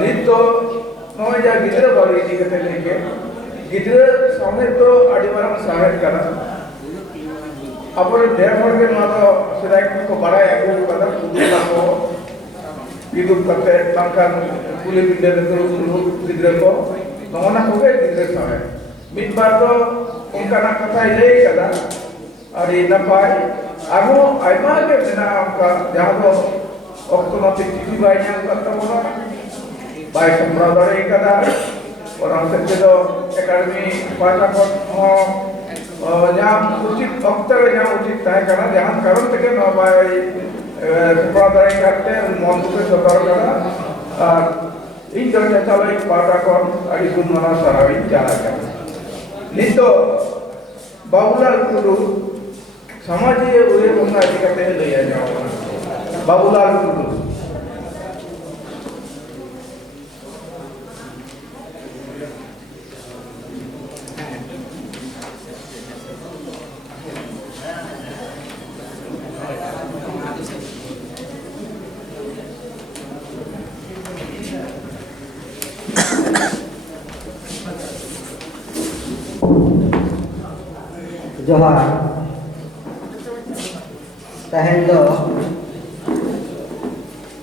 नित तो नॉय जा गिद्र बारी इदी कते लेके गिद्र सामने तो आड़ी मारम सहायक करा अपने देह हर के मातो सदाय को बड़ा यागो कदा कुदुला को हिदुप कते तंकान कुली बिंदे तो गिद्र को नोना को के गिद्र सहायक मित बार तो उनका ना कथा ले कदा अरे नपाय आगो आइमा के बिना उनका जहां तो ऑक्टोमेटिक टीवी बाय ᱧᱟᱢ करता बोला बाय संप्रादाय कदा और हमसे जो एकेडमी पाठा को जहां उचित वक्त रे जहां उचित तय करना जहां कारण तक न बाय संप्रादाय करते मन से सदर करा इन जगह चला एक पाठा को अड़ी गुणमना सरावी चला कर नितो बाबूलाल टुडू समाजीय उरे उन्ना अधिकते ले जाओ बाबूलाल टुडू जोहार तहन दो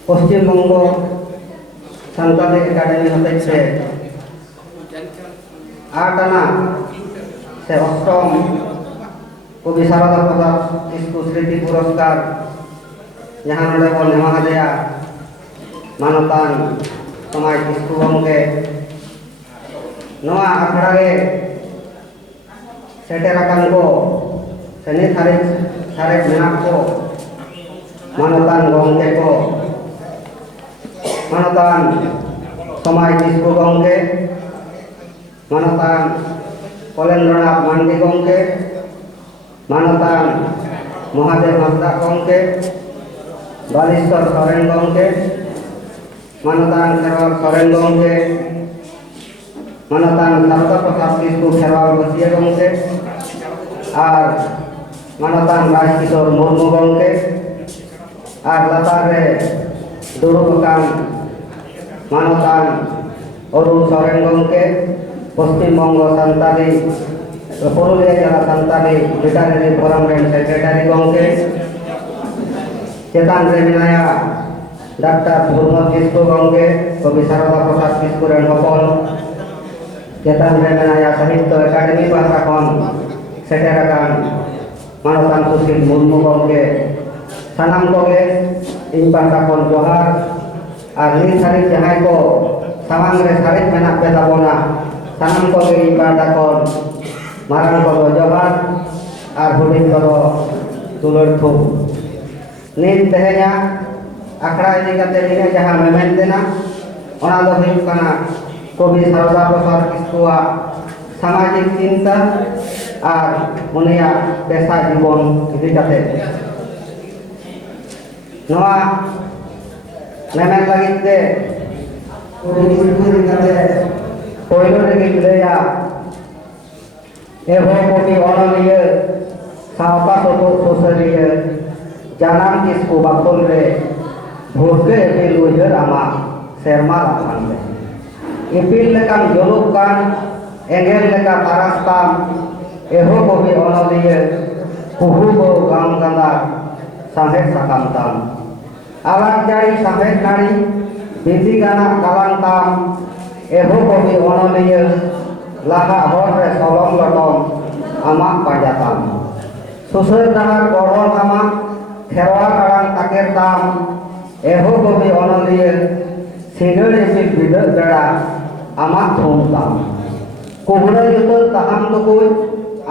पश्चिम बंग सानताली एकाडेमी हते से 8 आना से 8म कवि सारदा प्रसाद किस्कु स्मृति पुरस्कार जहां नडे बन एमा हदेया मानतान समाज किस्कु गंगे नवा आखड़ा गे सेटेराकान को सनी थारे मेना को मानतान गंगे को मानतान समाज किस्कु गंगे मानतान कलेन्द्रनाथ मांडी गंगे मानतान महादेव हांसदा गंगे बालेश्वर सोरेन गंगे मानतान खेरवाल सोरेन गंगे मानतान सारदा प्रसाद किस्कु खेरवाल बसिया गंगे और मानतान राजकिशोर मुर्मू गंगे और लतार रे दुरुकान मानतान अरुण सोरेन गंगे पश्चिम बंग सानताली पुरुलिया जिला सानताली लिटारेरी फोरम रेन सेक्रेटारी गंगे चेतान रे मिनाया डॉक्टर भुरमत किस्कु गंगे कवि सारदा प्रसाद किस्कु रेन हपन चेतान रे मिनाया साहित्य एकाडेमी पासा खन सेटेराकान मानतान सुशील मुर्मू गंगे सानाम कोगे इन पासा खन जोहार और नी सारी जहां को सामांग रे सारी मेना पे ताबोना सानाम कोगे इन पासा खन मारान को जोहार और हुडिंग को दुलर थु नीत तेहेया आखड़ा इदी कते नीने जहां मेमेन देना ओना दो हुयुग काना कवि सारदा प्रसाद किस्कुआ सामाजिक चिंता और उनिया पेशा जीवन इदी कते नवा मेमेन लगित ते कवि किस्कु इदी कते पहिलो रेगे लेया एहो कवि अनलिय सावता सोसरिय जानam किस्कु बाकुल रे भोगे एपिल उजर आमा सेरमा लाखान रे एपिल लेकान जोलुक कान एंगेल लेका तारास्ताम एहो कवि अनलिय कुहु बो गाम गंदा साहेब साकाम ताम आलाक जारी साहेब नारी बिंदी गाना कालान ताम एहो कवि अनलिय लाहा हर रे सलम लटम आमा पाजाताम सुसर दहार गढ़ल आमा खेरवाल आड़ान ताकेर दाम एहो कवि अनलिय सिंगड़ एपिल बिदर बेड़ा आमा थूम दाम कुबड़ा युद्ध तहाम तुकुय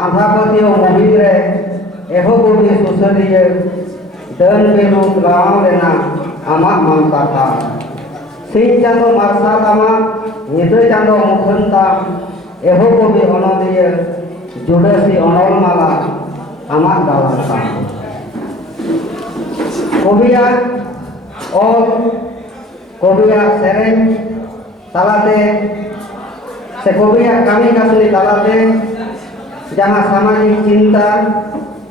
आंधापतियो मुहिद रे एहो कवि सुसरिय दन बेरुत गाँव लेना आमा मानता था सिंह चांदो मारसा आमा निद्र चांदो मुखन ताम एहो कवि अनलिय जुडसी अनल माला आमा गालान ताम कविया और कविया सेरेन तालाते से कविया कामी कासुनी तालाते जहाँ सामाजिक चिंता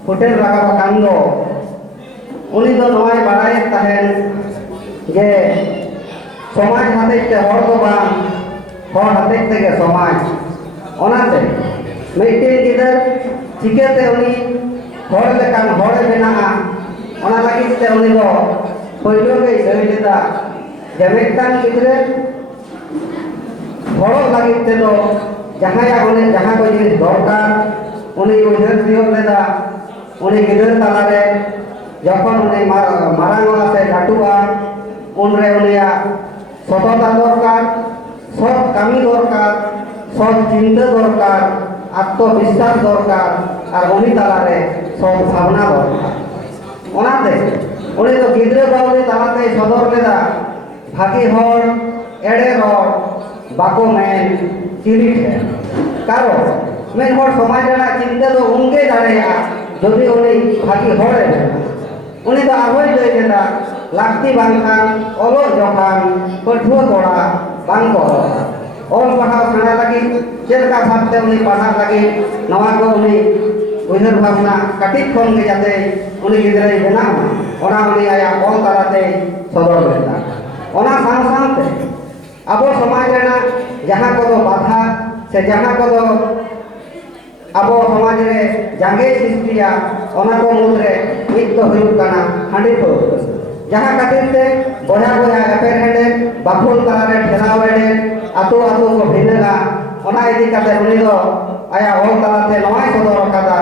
फुटेल रागा कांदो उनी दो नवाय बाड़ाय तहन जे समाज हतेज ते हर तो बांग हर हतेज तेगे समाज ओनाते मिट्टी गिदर चिकेते उनी हर लेकान हरे बेनाआ ओना लागित ते उनी दो पहलो गे लई लेदा जे मिट्टान गिदरे हर लागित ते दो जहाया उनी जहां को जिनिस दरकार उनी उधर दियो लेदा उनी गिदर तालारे जखन उनी मारांगला से लाटुआ उनरे उनिया सतता दरकार सत कामी दरकार सत चिंता दरकार आत्मविश्वास दरकार और उनी तालारे सत भावना दरकार ओनाते उनी तो गिद्रे बाउली तालाते सदर लेदा भागी हर एड़े रड़ बाको मेन चिरी ठे कारो मेन हर समाज रेना चिंता दो उनके दाड़ेया जदि उनी भागी हरे उनी तो आरोय लई लेदा लाक्ति बांखान ओलो जखान पठुआ कोड़ा बांको ओल पढ़ाव सेना लगी चेलका भाबते उनी पढ़ा लगी नवा को उनी उधर भावना कटिक खन के जाते उनी गिदरे बना ओना उनी आया ओल ताराते सदर लेदा ओना सां सांते अब समाज रेना जहां को बाधा से जहां को अब समाज रे जांगे सृष्टिया ओना को मुद्रे मित तो हुयुक काना हांडी को जहां खातिर ते बोया बोया एपेर हेडे बाफुल तालारे ठेलाव हेडे आतो आतो को भिनेगा ओना इदी काते उनी दो आया ओल तालाते नवाय सदर कादा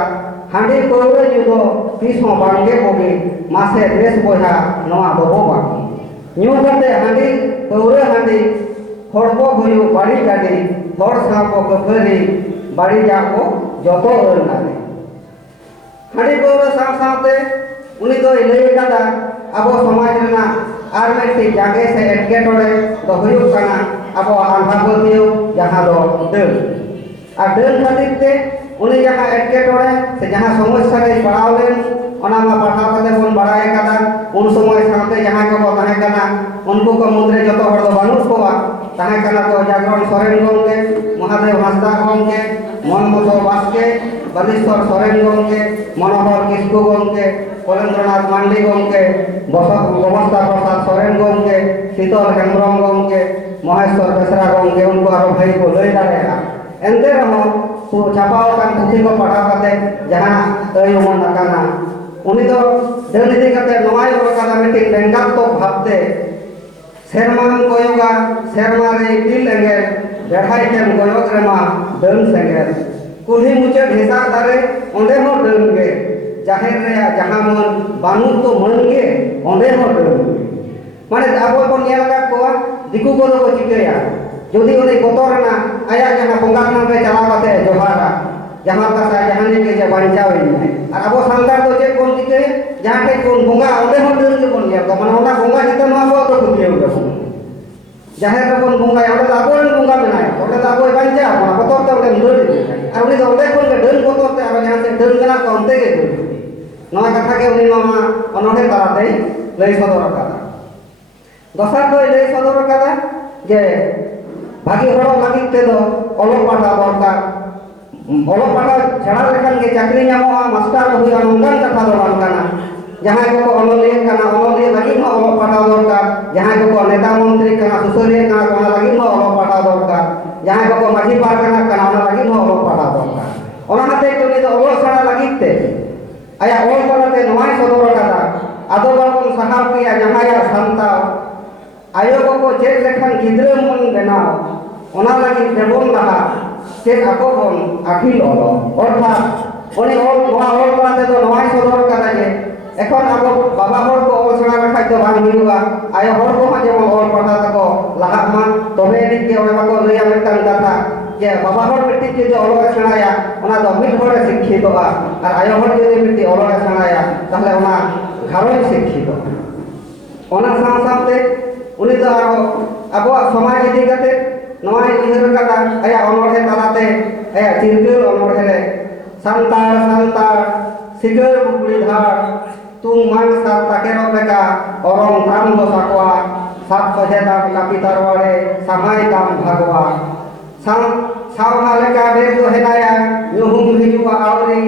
हांडी कोरे जुदो तीस हो बांगे कोगे मासे देश बोया नवा बबो बाकी न्यू काते हांडी कोरे हांडी हड़को हुयु बाड़ी गाड़ी हड़ साव को कफरी बाड़ी जाको जतो ओल नाले हांडी कोरे साव सावते उनी दो लई कादा अब समाज रेना आर मेटी जागे से एटकेटोड़े तो हुयुक काना अब आंधापतियो जहां दो दल और दल खातिर ते उनी जहां एटकेटोड़े से जहां समस्या रे पड़ाव लेन ओना मा पढ़ाव कते बोन बड़ाय कादा उन समय साथे जहां को ताहे काना उनको को मुद्रे जतो हर दो बानुक कोवा ताहे काना तो जागरण सोरेन गंगे महादेव हासदा गंगे मनमतो बासके बलिश्वर सोरेन गंगे मनोहर किस्कु गंगे कलेन्द्रनाथ मांडी गंगे बमस्ता प्रसाद सोरेन गंगे शीतल हेम्ब्रम गंगे महेश्वर बेसरा गंगे उनको आरो भाई को लई दाड़ेगा एंते रहो तो छापाव कान पुथी को पढ़ाव काते जहां अयमन नाकाना उनी तो दलनिधि काते नवाय ओरकादा मिटी बेंगात तो भाबते सेरमान कोयोगा सेरमा रे बिल एंगेल बेढ़ाई टेम कोयोग रेमा दन सेंगेल कुल्ही मुचाद हिसाब दारे ओंडे हो दन गे जाहिर रे जहां मन बानु तो मन गे ओंडे हो दन माने आबो को नेल का को दिकु को दो चिकेया जदि उनी बतरना आया जहां बंगा नाम रे चला काते जोहारा जहां का सा जहां ने के जे बांचाव इन और आबो सांतार तो जे कोन चिके जहां के कोन बंगा ओंडे हो दन के कोन या माने ओना बंगा जतन आबो तो खुदियो के जाहिर रे कोन बंगा ओंडे आबो बंगा बनाय ओंडे आबो बांचा ओना बतर तो ओंडे दर और उनी ओंडे कोन के दन बतर ते आबो जहां से दन कना कोनते के नवा कथा के उनी मामा अनोडे ताराते लई सदर कादा दसार तो लई सदर कादा जे भागी हड़ लागित ते दो ओलो पाठा दरकार ओलो पाठा छाड़ा लेखान के चाकरी नामोआ मास्टर हुआ नंगन कथा दो बान काना जहां को अनलिय काना अनलिय लागित मा ओलो पाठा दरकार जहां को नेता मंत्री काना सुसरिय काना ओना लागित मा ओलो पाठा दरकार जहां को माझी पार काना ओना लागित मा ओलो पाठा दरकार ओना हाते तो नि दो ओलो छाड़ा लागित ते आया ओल तालाते नवाय सदर कादा आदो बाबन सहाव किया जहाया संताव आयो को चेक लेखान गिद्रे मन बेनाव ओना लागि देबन लहा चेक आको बन आखिल ओलो अर्थात उनी ओल नवा ओल तालाते तो नवाय सदर कादा जे এখন আবো বাবা হর কো ওল সেনা রাখাই তো বাং হিউগা আয় হর কো মা যেমন ওল পড়া তাকো লাহাত মা তবে এদিক কে ওনা কো লইয়া মেটান কথা যে বাবা হর মিটি যে ওল সেনায়া ওনা তো মিট হরে শিক্ষিত বা আর আয় হর যদি মিটি ওল সেনায়া তাহলে ওনা ঘরই শিক্ষিত ওনা সাথে উনি তো আবো সমাজ ইদি কাতে নয় উইহার কাটা আয়া অনড়ে তালাতে আয়া চিরগেল অনড়ে সান্তার সান্তার सिगर बुकुड़ी धार तुम मान सात ताकेरो लेका औरंग ताम दो साकवा सात सजेदाम कापी तरवाड़े समाय ताम भागवा सावहा लेका बेर दो हेनाया नुहुम हिजुआ आवरी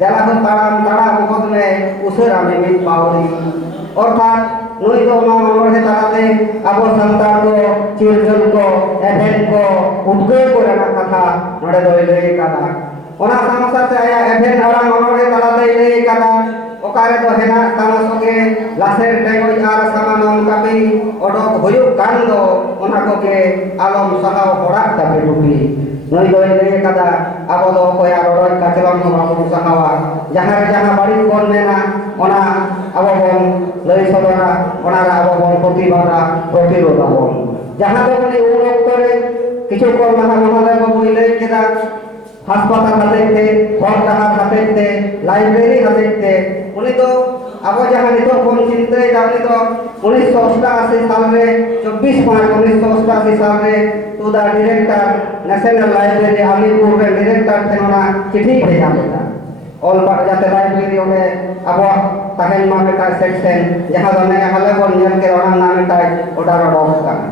जलाह ताड़ाम ताड़ा मुखद में उसरा में मिट पावरी अर्थात ᱱᱩᱭ ᱫᱚ ᱚᱱᱟ ᱚᱱᱚᱬᱦᱮ ᱛᱟᱞᱟᱛᱮ ᱟᱵᱚ ᱥᱟᱱᱛᱟᱲ ᱠᱚ ᱪᱤᱨᱜᱟᱹᱞ ᱠᱚ ᱮᱵᱷᱮᱱ ᱠᱚ ᱩᱫᱽᱜᱟᱹᱣ ᱠᱚ ᱨᱮᱱᱟᱜ ᱠᱟᱛᱷᱟ ᱱᱚᱰᱮ ᱫᱚᱭ ᱞᱟᱹᱭ ᱟᱠᱟᱫᱟ ᱚᱱᱟ ᱥᱟᱶ ᱥᱟᱶᱛᱮ ᱟᱭᱟᱜ ᱮᱵᱷᱮᱱ ᱟᱲᱟᱝ ᱚᱱᱚᱬᱦᱮ ᱛᱟᱞᱟᱛᱮᱭ ᱞᱟᱹᱭ ᱟᱠᱟᱫᱟ ᱚᱠᱟᱨᱮ ᱫᱚ ᱦᱮᱱᱟᱜ ᱛᱟᱢᱟ ᱥᱚᱸᱜᱮ ᱞᱟᱥᱮᱨ ᱴᱮᱸᱜᱚᱡ ᱟᱨ ᱥᱟᱢᱟᱱᱚᱢ ᱠᱟᱹᱯᱤ ᱚᱰᱚᱠ ᱦᱩᱭᱩᱜ ᱠᱟᱱ ᱫᱚ ᱚᱱᱟ ᱠᱚᱜᱮ ᱟᱞᱚᱢ ᱥᱟᱦᱟᱣ ᱦᱚᱲᱟᱜ ᱠᱟᱹᱯᱤ ᱴᱩᱯᱤ ᱱᱩᱭ ᱫᱚᱭ ᱞᱟᱹᱭ ᱟᱠᱟᱫᱟ ᱟᱵᱚ ᱫᱚ ᱚᱠᱚᱭᱟᱜ ᱨᱚᱰᱚᱡ ᱠᱟᱪᱞᱚᱱ ᱦᱚᱸ ᱵᱟᱵᱚᱱ ᱥᱟᱦᱟᱣᱟ ᱡᱟᱦᱟᱸ ᱨᱮ ᱡᱟᱦᱟᱸ ᱵᱟᱹᱲᱤᱡ ᱵᱚᱱ ᱢᱮᱱᱟ ᱚᱱᱟ ᱟᱵᱚ ᱵᱚᱱ ᱞᱟᱹᱭ ᱥᱚᱫᱚᱨᱟ ᱚᱱᱟᱨᱮ ᱟᱵᱚ ᱵᱚᱱ ᱯᱨᱚᱛᱤᱵᱟᱫᱟ ᱯᱨᱚᱛᱤᱨᱳধᱟᱵᱚᱱ ᱡᱟᱦᱟᱸ ᱫᱚ ᱩᱱᱤ ᱩᱱ ᱚᱠᱛᱚ ᱨᱮ ᱠᱤᱪᱷᱩ ᱠᱚ ᱢᱚᱦᱚᱫᱚᱭ ᱵᱟᱵᱩᱭ ᱞᱟᱹᱭ ᱠᱮᱫᱟ হাসপাতাল হাতেতে হর ডাহার হাতেতে লাইব্রেরি হাতেতে উনি তো আবো যাহা নিতক বন চিন্তায় উনি তো 1988 সালে 24/5/1988 সালে to the director national library Alipore রে ডিরেক্টর থেনা চিঠি ভেজা লেতা অল যাতে লাইব্রেরি ওনে আবো তাহেন মা মেটা সেকশন যাহা দনে হালে বন নেল কে ওনা নামে তাই ওটা রডক কানা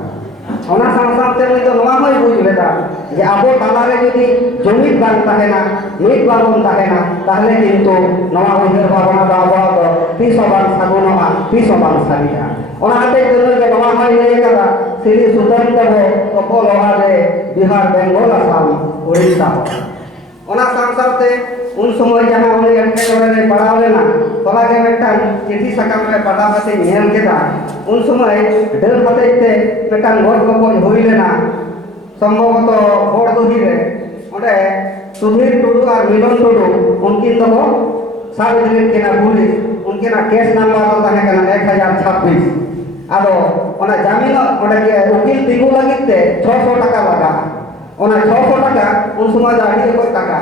ᱚᱱᱟ ᱥᱟᱶ ᱥᱟᱶᱛᱮ ᱩᱱᱤ ᱫᱚ ᱱᱚᱣᱟ ᱦᱚᱸᱭ ᱵᱩᱡᱽ ᱞᱮᱫᱟ ᱡᱮ ᱟᱵᱚ ᱛᱟᱞᱟᱨᱮ ᱡᱩᱫᱤ ᱡᱩᱢᱤᱫ ᱵᱟᱝ ᱛᱟᱦᱮᱱᱟ ᱢᱤᱫ ᱵᱟᱵᱚᱱ ᱛᱟᱦᱮᱱᱟ ᱛᱟᱦᱞᱮ ᱠᱤᱱᱛᱩ ᱱᱚᱣᱟ ᱩᱭᱦᱟᱹᱨ ᱵᱷᱟᱵᱽᱱᱟ ᱫᱚ ᱟᱵᱚᱣᱟᱜ ᱫᱚ ᱛᱤᱥ ᱦᱚᱸ ᱵᱟᱝ ᱥᱟᱹᱜᱩᱱᱚᱜᱼᱟ ᱛᱤᱥ ᱦᱚᱸ ᱵᱟᱝ ᱥᱟᱹᱨᱤᱜᱼᱟ ᱚᱱᱟ ᱦᱚᱛᱮᱡ ᱛᱮ ᱱᱩᱭ ᱫᱚ ᱱᱚᱣᱟ ᱦᱚᱸᱭ ᱞᱟᱹᱭ ᱟᱠᱟᱫᱟ শ্রী সুতরাং দেব তপল অভাবে বিহার বেঙ্গল আসাম উড়িষ্যা ᱚᱱᱟ ᱥᱟᱶ ᱥᱟᱶᱛᱮ ᱩᱱ ᱥᱚᱢᱚᱭ ᱡᱟᱦᱟᱸ ᱩᱱᱤ ᱮᱴᱠᱮᱴᱚᱬᱮ ᱨᱮ ᱯᱟᱲᱟᱣ ᱞᱮᱱᱟ ᱛᱚᱞᱟᱜᱮ ᱢᱤᱫᱴᱟᱝ ᱪᱤᱴᱷᱤ ᱥᱟᱠᱟᱢ ᱨᱮ ᱯᱟᱲᱦᱟᱣ ᱠᱟᱛᱮ ᱧᱮᱞ ᱠᱮᱫᱟ ᱩᱱ ᱥᱚᱢᱚᱭ ᱰᱟᱹᱱ ᱦᱚᱛᱮᱡ ᱛᱮ ᱢᱤᱫᱴᱟᱝ ᱜᱚᱡ ᱜᱚᱯᱚᱡ ᱦᱩᱭ ᱞᱮᱱᱟ ᱥᱚᱢᱵᱷᱚᱵᱚᱛᱚ ᱵᱚᱲᱫᱩᱦᱤ ᱨᱮ ᱚᱸᱰᱮ ᱥᱩধীᱨ ᱴᱩᱰᱩ ᱟᱨ ᱢᱤᱞᱚᱱ ᱴᱩᱰᱩ ᱩᱱᱠᱤᱱ ᱫᱚᱠᱚ ᱥᱟᱵ ᱤᱫᱤ ᱞᱮᱫ ᱠᱤᱱᱟ ᱯᱩᱞᱤᱥ ᱩᱱᱠᱤᱱᱟᱜ ᱠᱮᱥ ᱱᱟᱢᱵᱟᱨ ᱫᱚ ᱛᱟᱦᱮᱸ ᱠᱟᱱᱟ 1026 ᱟᱫᱚ ᱚᱱᱟ ᱡᱟমিন ᱚᱸᱰᱮ ᱩᱠᱤᱞ ᱛᱤᱸᱜᱩ ᱞᱟᱹᱜᱤᱫ ᱛᱮ 600 টাকা ᱞᱟᱜᱟᱜᱼᱟ ᱚᱱᱟ 600 টাকা ᱩᱱ ᱥᱚᱢᱚᱭ ᱫᱚ ᱟᱹᱰᱤ ᱚᱠᱚᱡ টাকা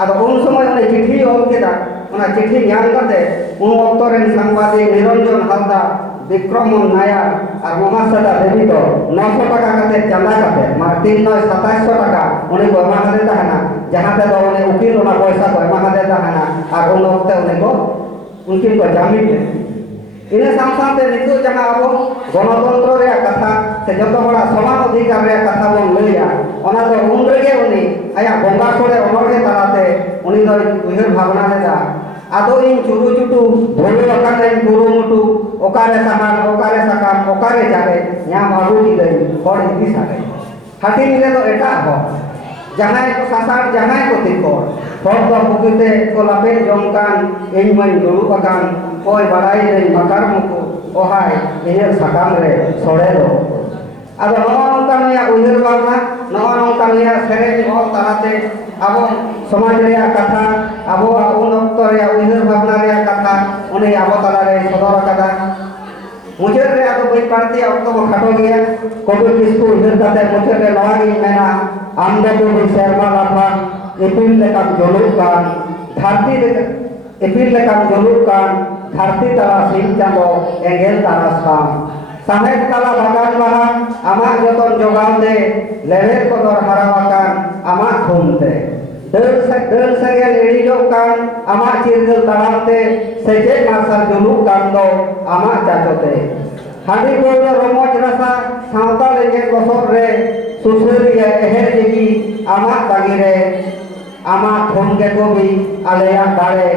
ᱟᱫᱚ ᱩᱱ ᱥᱚᱢᱚᱭ ᱚᱱᱟ চিঠি ᱚᱞ ᱠᱮᱫᱟ ᱚᱱᱟ চিঠি ᱧᱟᱢ ᱠᱟᱛᱮ ᱩᱱ ᱚᱠᱛᱚ ᱨᱮᱱ ᱥᱟংᱵᱟদিক নিরঞ্জন হালদার বিক্রমন নায়ার আর মহাশ্বেতা দেবী তো 900 টাকা কাতে চাঁদা কাতে মানে 3/9 টাকা উনি को एमा हादे ताहना जहां ते दो उनी उकिल ओना पैसा को एमा हादे ताहना আর उन वक्त उनी को उनकिन को जामिन दे इन साथ नितो जहां अब गणतंत्र रे कथा से जतो बड़ा समान अधिकार रे कथा बन लइया ओना तो उन रेगे उनी आया बंगा छोड़े अमरगे तालाते उनी दो उहर भावना लेदा आदो इन चुरु चुटू भोले अकाने गुरुमुटू ओकारे समान ओकारे सकाम ओकारे जारे न्या मागु की दई और इति सारे हाटी मिले तो एटा हो जहां को सासार जहां को तिको हर दो बुकिते को लापे जमकान इन मन दुरु पकान कोई बड़ाई नहीं मकर मुको ओहाय इहर सकाम रे सोड़े दो आदो नवा नौका नया उहर बाबना नवा नौका नया सेरेज और ताराते अब समाज रे कथा अब उन वक्त रे उहर भावना रे कथा उनी अब तला रे सदर कदा मुझे रे अब कोई पार्टी अब तो खाटो गया कोबे किसको उहर काते मुझे रे नवा गी मेना आमदे को शर्मा लाफा एपिल लेका जलुक कान धरती रे एपिल लेका जलुक कान धरती तला सिंह चांदो एंगेल तारा साम साहेब तला बागान बाहा आमा जतन जोगाव दे लेवेर को दर हरावाकान आमा घूमते दल संगे एड़िजो कान आमा चिरगल ताड़ाते सेजे मार्शल जुलुक कान दो आमा चाचोते हाडी बोल रमोज रसा सावता लेगे कसर रे सुसुरिया एहर जेगी आमा तागिरे आमा थोंगे गोबी आलेया दाड़े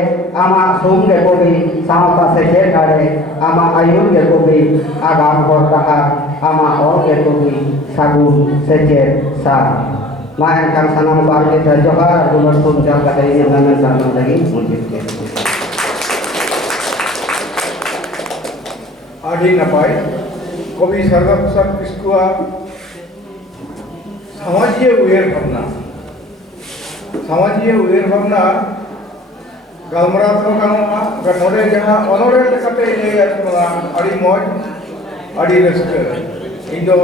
आमा सोंगे गोबी सावता सेजे दाड़े आमा आयुर के गोबी आगाम हर डाहार आमा और के गोबी सागुन सेजे सा मायन kan sanam barke ta johar gumar pun jam kata ini namen sanam lagi mungkin ᱟᱹᱰᱤ ᱱᱟᱯᱟᱭ কবি সারদা প্রসাদ কিস্কুয়া সমাজীয় উয়ের ভাবনা গালমারাও তো গানোa নড়ে যাহা অনড়ে লেখাতে লই আসনা আড়ি মজ আড়ি রস্কা ইndo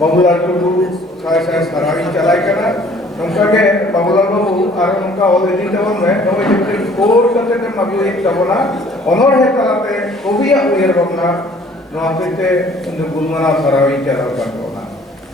বাবুলাল টুডু সায় সায় সারাই চালাই কানা নঙ্কা গে বাবুলাল বাবু আর নঙ্কা অল ইদি তবন মে নবে যেতে কোর কাতে তে মাগুই তবনা অনড়ে তালাতে কবিয়া উয়ের ভাবনা নহাতে ইndo গুলমানা সারাই চালাও কানা